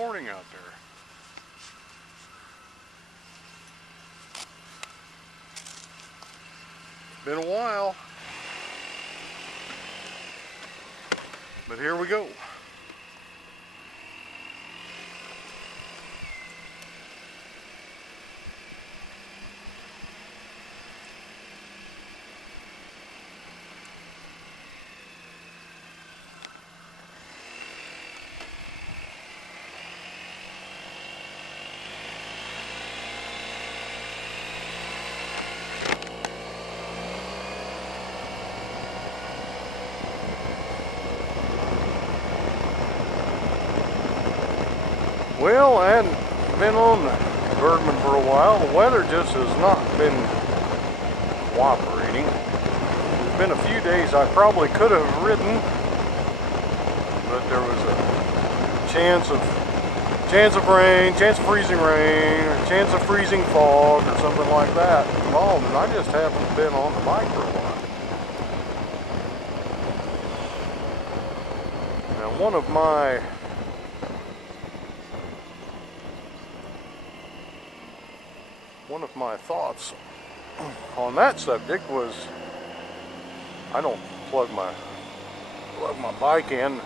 morning out there. Been a while, but here we go. Well, I hadn't been on the Bergman for a while. The weather just has not been cooperating. There's been a few days I probably could have ridden, but there was a chance of rain, chance of freezing rain, or chance of freezing fog, or something like that involved, and I just haven't been on the bike for a while. Now, one of my thoughts on that subject was I don't plug my bike in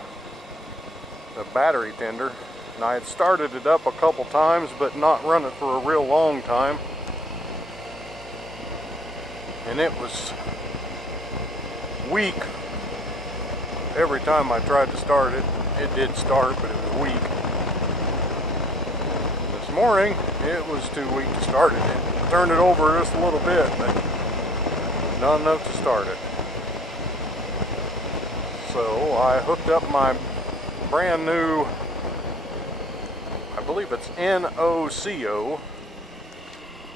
the battery tender, and I had started it up a couple times but not run it for a real long time, and it was weak. Every time I tried to start it, it did start, but it was weak. This morning it was too weak to start it. I turned it over just a little bit, but not enough to start it. So I hooked up my brand new, I believe it's NOCO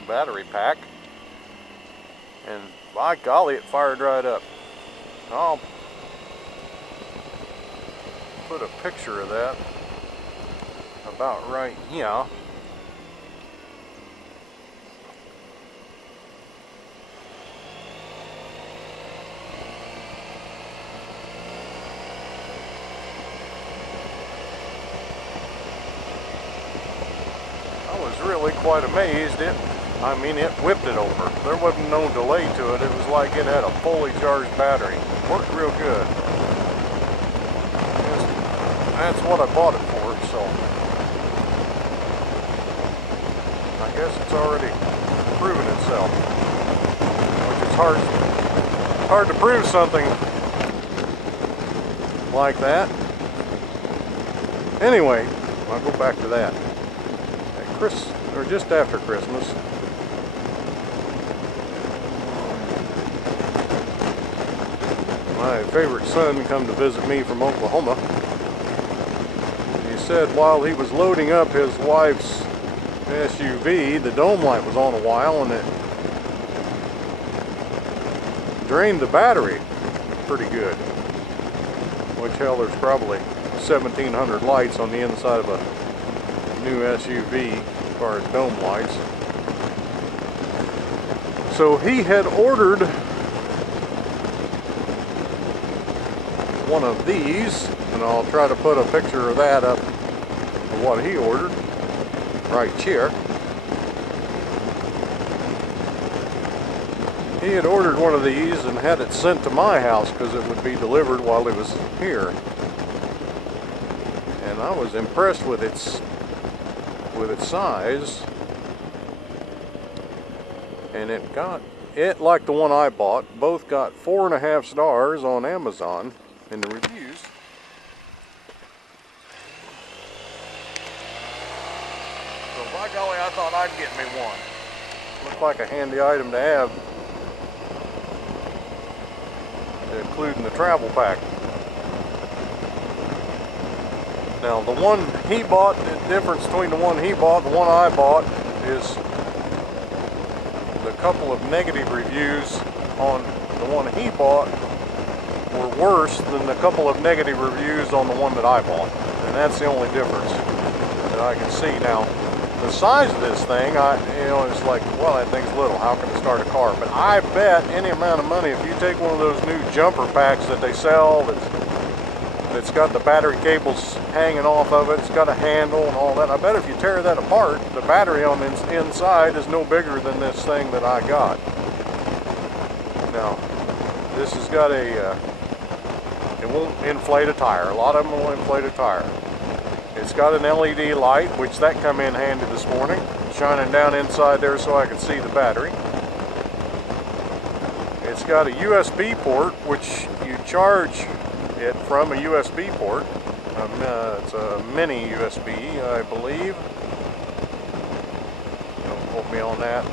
battery pack, and by golly, it fired right up. I'll put a picture of that about right here. Really quite amazed. It whipped it over. There wasn't no delay to it. It was like it had a fully charged battery. Worked real good. That's what I bought it for, so I guess it's already proven itself. Which is hard to prove something like that. Anyway, I'll go back to that. Or just after Christmas, my favorite son come to visit me from Oklahoma. He said while he was loading up his wife's SUV, the dome light was on a while and it drained the battery pretty good. Which, hell, there's probably 1,700 lights on the inside of a new SUV as far as dome lights. So he had ordered one of these, and I'll try to put a picture of that up of what he ordered right here. He had ordered one of these and had it sent to my house because it would be delivered while he was here, and I was impressed with its size, and it like the one I bought, both got 4.5 stars on Amazon in the reviews. So by golly, I thought I'd get me one. Looked like a handy item to have to include in the travel pack. Now, the one he bought, the difference between the one he bought and the one I bought is the couple of negative reviews on the one he bought were worse than the couple of negative reviews on the one that I bought. And that's the only difference that I can see. Now, the size of this thing, it's like, well, that thing's little. How can it start a car? But I bet any amount of money, if you take one of those new jumper packs that they sell, that's It's got the battery cables hanging off of it. It's got a handle and all that. I bet if you tear that apart, the battery on the inside is no bigger than this thing that I got. Now, this has got a, it won't inflate a tire. A lot of them will inflate a tire. It's got an LED light, which that come in handy this morning, shining down inside there so I can see the battery. It's got a USB port, which you charge it from a USB port. It's a mini USB, I believe. Don't quote me on that.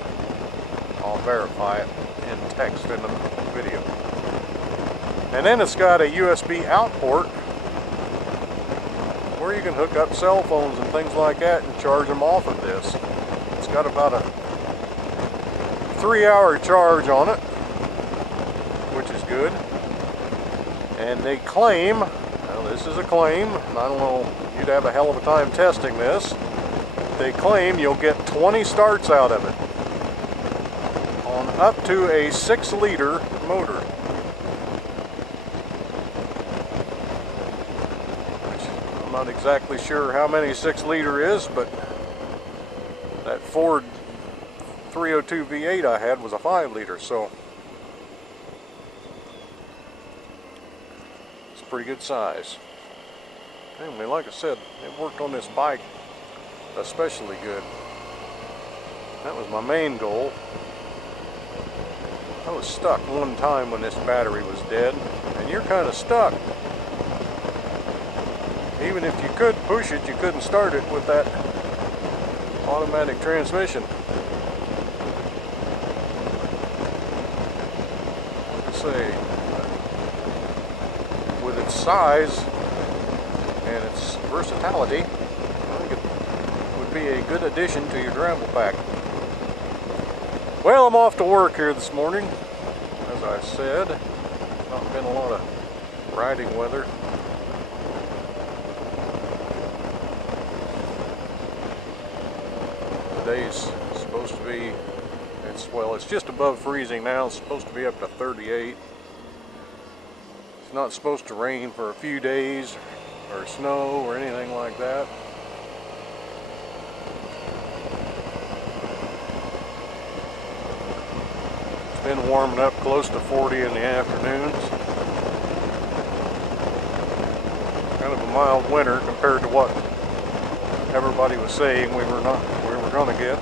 I'll verify it in text in the video. And then it's got a USB out port where you can hook up cell phones and things like that and charge them off of this. It's got about a 3-hour charge on it, which is good. And they claim, well, this is a claim, and I don't know, you'd have a hell of a time testing this. They claim you'll get 20 starts out of it on up to a 6-liter motor. Which I'm not exactly sure how many 6-liter is, but that Ford 302 V8 I had was a 5-liter, so pretty good size. Anyway, like I said, it worked on this bike especially good. That was my main goal. I was stuck one time when this battery was dead, and you're kind of stuck. Even if you could push it, you couldn't start it with that automatic transmission. Let's see. With its size and its versatility, I think it would be a good addition to your travel pack. Well, I'm off to work here this morning. As I said, not been a lot of riding weather. Today's supposed to be, it's just above freezing now. It's supposed to be up to 38. It's not supposed to rain for a few days or snow or anything like that. It's been warming up close to 40 in the afternoons. Kind of a mild winter compared to what everybody was saying we were going to get.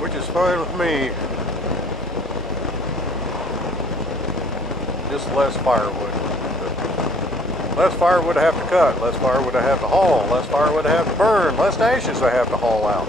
Which is fine with me. Just less firewood. Less firewood I have to cut, less firewood I have to haul, less firewood I have to burn, less ashes I have to haul out.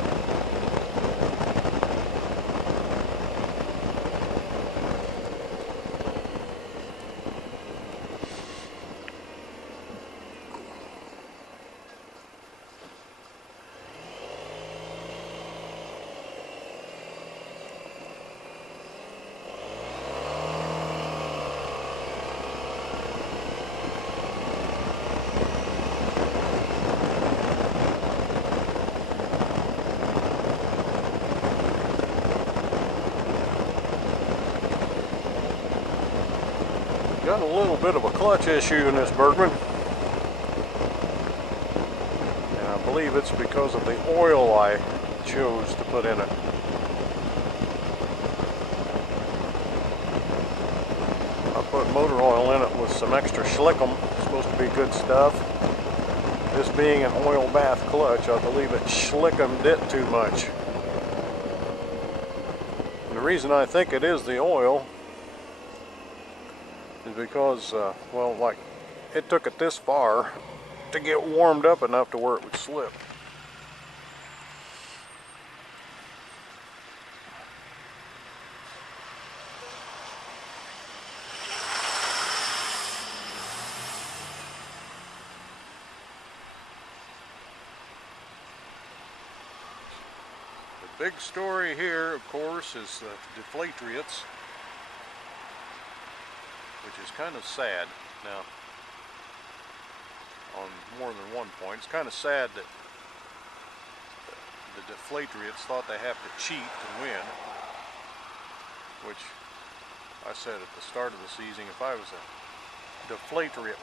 Got a little bit of a clutch issue in this Bergman, and I believe it's because of the oil I chose to put in it. I put motor oil in it with some extra Schlickum. It's supposed to be good stuff. This being an oil bath clutch, I believe it Schlickummed it too much. And the reason I think it is the oil is because, well, like, it took it this far to get warmed up enough to where it would slip. The big story here, of course, is the deflatriots, which is kind of sad. Now, on more than one point, it's kind of sad that the deflatoriots thought they have to cheat to win, which I said at the start of the season, if I was a deflatoriot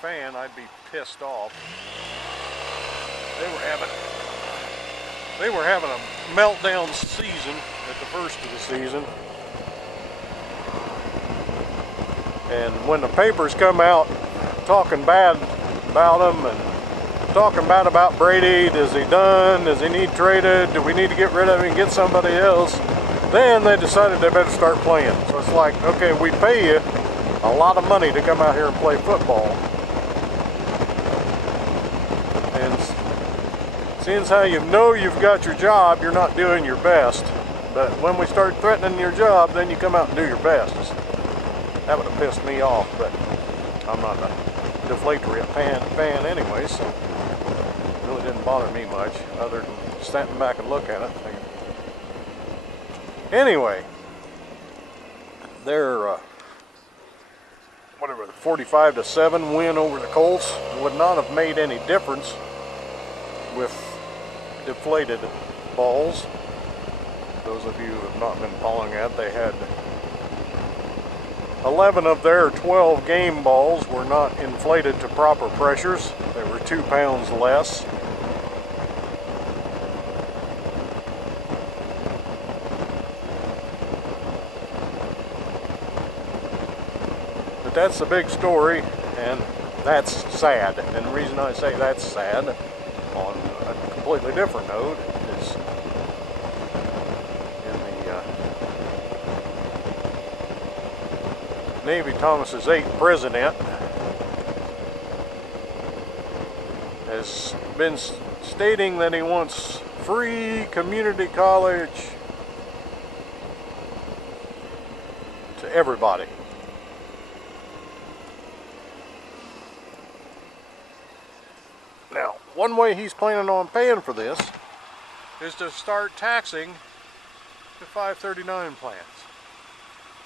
fan, I'd be pissed off. They were having a meltdown season at the first of the season. And when the papers come out talking bad about them and talking bad about Brady, is he done? Does he need traded? Do we need to get rid of him and get somebody else? Then they decided they better start playing. So it's like, okay, we pay you a lot of money to come out here and play football. And seeing as how you know you've got your job, you're not doing your best. But when we start threatening your job, then you come out and do your best. That would have pissed me off, but I'm not a deflatorioit fan anyway, so it really didn't bother me much, other than standing back and look at it. Anyway, their whatever, the 45-7 win over the Colts would not have made any difference with deflated balls. Those of you who have not been following that, they had 11 of their 12 game balls were not inflated to proper pressures. They were 2 pounds less. But that's the big story, and that's sad. And the reason I say that's sad, on a completely different note, is Navy Thomas's 8th president has been stating that he wants free community college to everybody. Now, one way he's planning on paying for this is to start taxing the 539 plans.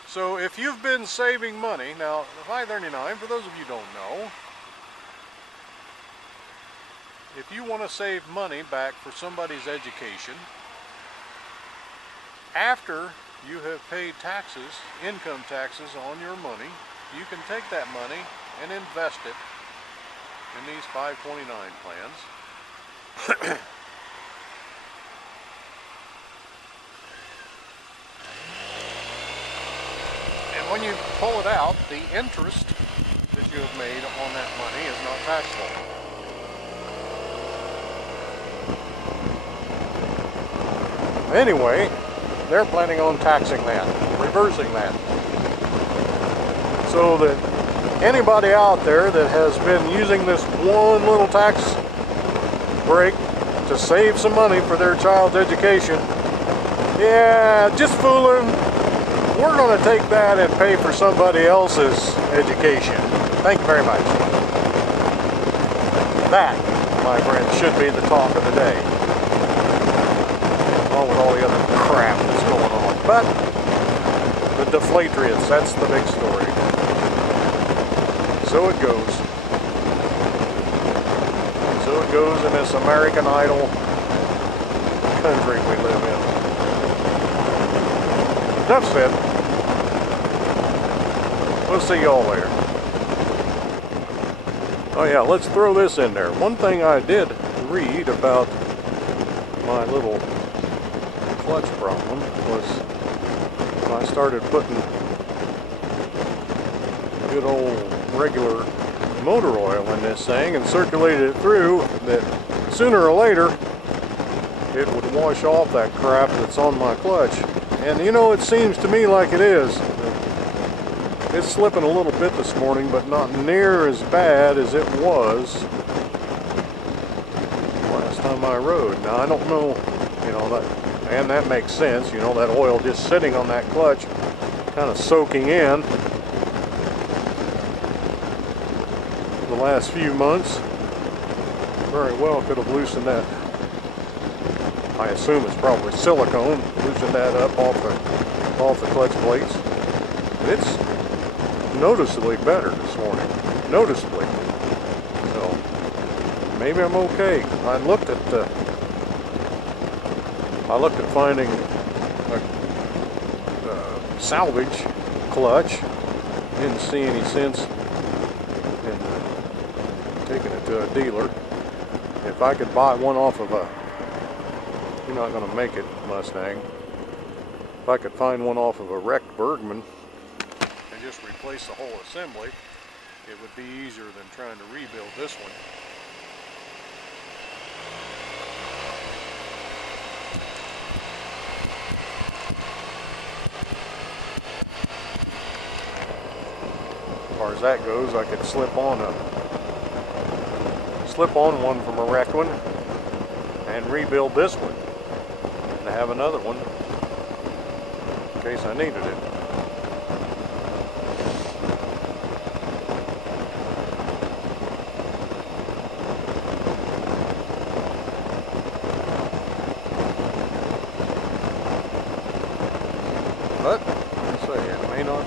So if you've been saving money, now the 539, for those of you who don't know, if you want to save money back for somebody's education, after you have paid taxes, income taxes on your money, you can take that money and invest it in these 529 plans. When you pull it out, the interest that you have made on that money is not taxable. Anyway, they're planning on taxing that, reversing that. So that anybody out there that has been using this one little tax break to save some money for their child's education, yeah, just fooling. We're going to take that and pay for somebody else's education. Thank you very much. That, my friends, should be the talk of the day. Along with all the other crap that's going on. But the deflatoriots, that's the big story. So it goes. So it goes in this American Idol country we live in. Enough said. We'll see y'all later. Oh yeah, let's throw this in there. One thing I did read about my little clutch problem was I started putting good old regular motor oil in this thing and circulated it through, that sooner or later it would wash off that crap that's on my clutch. And you know, it seems to me like it is. It's slipping a little bit this morning, but not near as bad as it was last time I rode. Now, I don't know, you know, that, and that makes sense, you know, that oil just sitting on that clutch, kind of soaking in the last few months. Very well could have loosened that. I assume it's probably silicone, loosened that up off the clutch plates. It's noticeably better this morning. Noticeably. So maybe I'm okay. I looked at I looked at finding a salvage clutch. Didn't see any sense in taking it to a dealer. If I could buy one off of a, you're not going to make it, Mustang. If I could find one off of a wrecked Bergman and just replace the whole assembly, it would be easier than trying to rebuild this one. As far as that goes, I could slip on one from a wrecked one and rebuild this one and have another one in case I needed it. But, like I say, it may not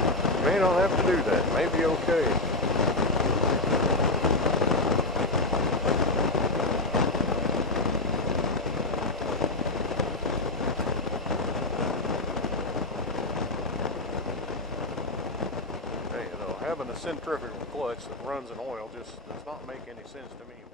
have to do that. It may be okay. Hey, you know, having a centrifugal clutch that runs in oil just does not make any sense to me.